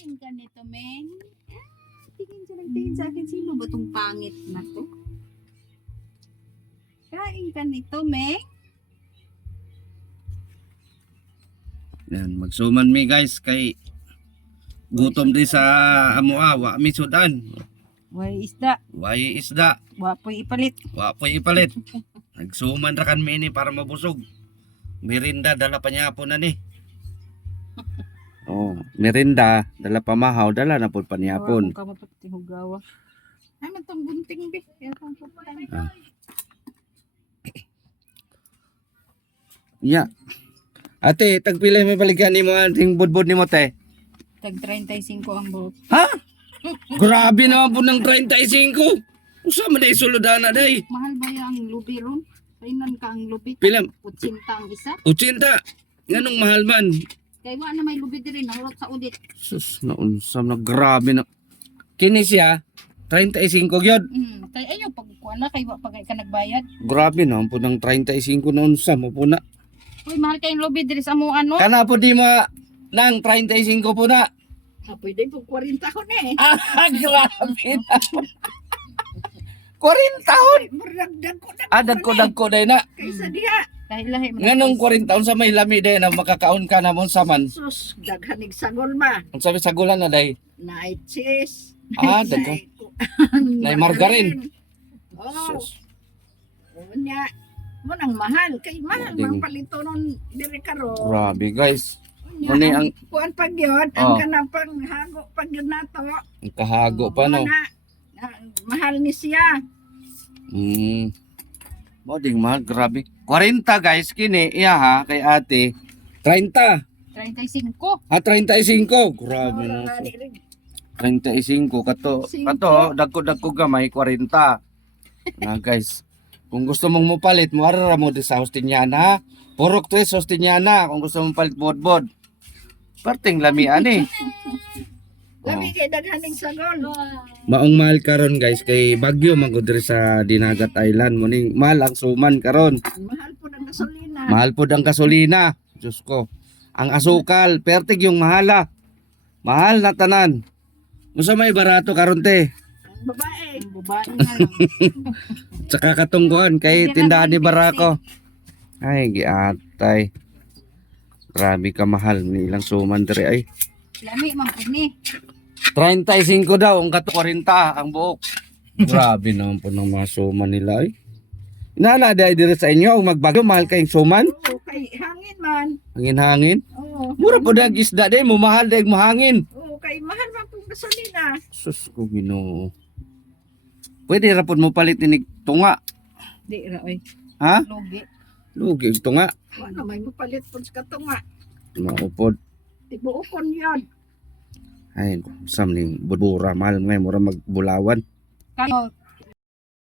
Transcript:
Kain ka nito, Meng. Tingin siya ng tingin sa akin. Sino ba tong pangit na to? Kain ka nito, Meng. Yan, magsuman mi guys kay gutom di sa amuawa mi sudan. Way isda. Way isda, Wapoy ipalit. wapoy ipalit. Nagsuman ra kan mi ini para mabusog. Merinda dala pa niya po na ni. Oh, merinda dala pa mahaw dala na pud panihapon. Kamu pati hugawa. Ay, man tong gunting, be. Kaya tong puputan. Ah. Ya. Ate, tagpila may balikan nimo ating budbud nimo te. Tag 35 ang buhok. Ha? Grabe naman po ng 35. Usa man day sulodana day. Mahal ba yung lubi ron? Kainan ka ang lubi? Pila? 80 ang isa. 80. Nganong mahal man? Kaya wa na may lubi din. Nahurot sa udit. Sus, naunsam na grabe na. Kini siya 35 gyud. Kaya ayaw pagkuha na. Kaya wa pag ka nagbayad. Grabe na po ng 35 na unsam mo po na. Uy, mahal kayong lubi din sa mo ano? Kana po di mo nang 35 po na. Pwede po 40 ko na eh. Ah, grabe na. 40 taon. Maragdag ko na. Dagko day na. Kaysa diha. Dahil lahi. Nganong 40 taon sa may lami day na makakaon ka na mo sa man. Sus, daghanig sagol ba? Ang sabi sa gulan na day. Night cheese. Dagko. Nay margarine. Oh, Sus. unya. Mo nang mahal. Kay mahal. Ding. Mang palito nun. Diri karo. Grabe guys. Unya, Muni ang kuan pag yun. Oh. Ang kanang panghago pag yun na to. ang kahago pa no. Mahal ni siya. Boding mahal, grabe. 40 guys, kini, iya ha, kay ate. 30. 35. 35. Grabe na. 35. Kato, dagko gamay, 40. Na guys, kung gusto mong mupalit, muarara mo di sa Justiniana. Purok to sa Justiniana, kung gusto mong palit bod-bod. Parting lamian eh. Lami kay daghaning sagol. Maong mahal karon guys, kay Bagyo magod diri sa Dinagat Island. Muning mahal ang suman karon. Mahal po ng gasolina. Mahal po ang gasolina. Diyos ko. Ang asukal, pertig yung mahala. Mahal na tanan. Musa may barato karon te. Ang babae. Ang babae na lang. Tsaka katungguan kay tindahan ni Barako. Ay, giatay. Grabe ka mahal ni ilang suman diri ay. Lami man po ni. 35 daw ang kato 40 ang buok. Grabe naman po ng mga suman nila ay. Inala dahil diri sa inyo ang magbagyo mahal kayong suman. Oo, kay hangin man. Hangin-hangin. Oo. Mura po dag isda day mo mahal dahil mahangin. Oo, kay mahal man po gasolina. Sus ko Ginoo. Pwede ra pud mo palit inig tunga. Di ra oy. Ha? Logi. Lugi og tunga. Ano may mupalit po sa katunga. Maupod. Ibuokon yun. Ay, sam ning budura mahal ngay mura magbulawan. Kayo,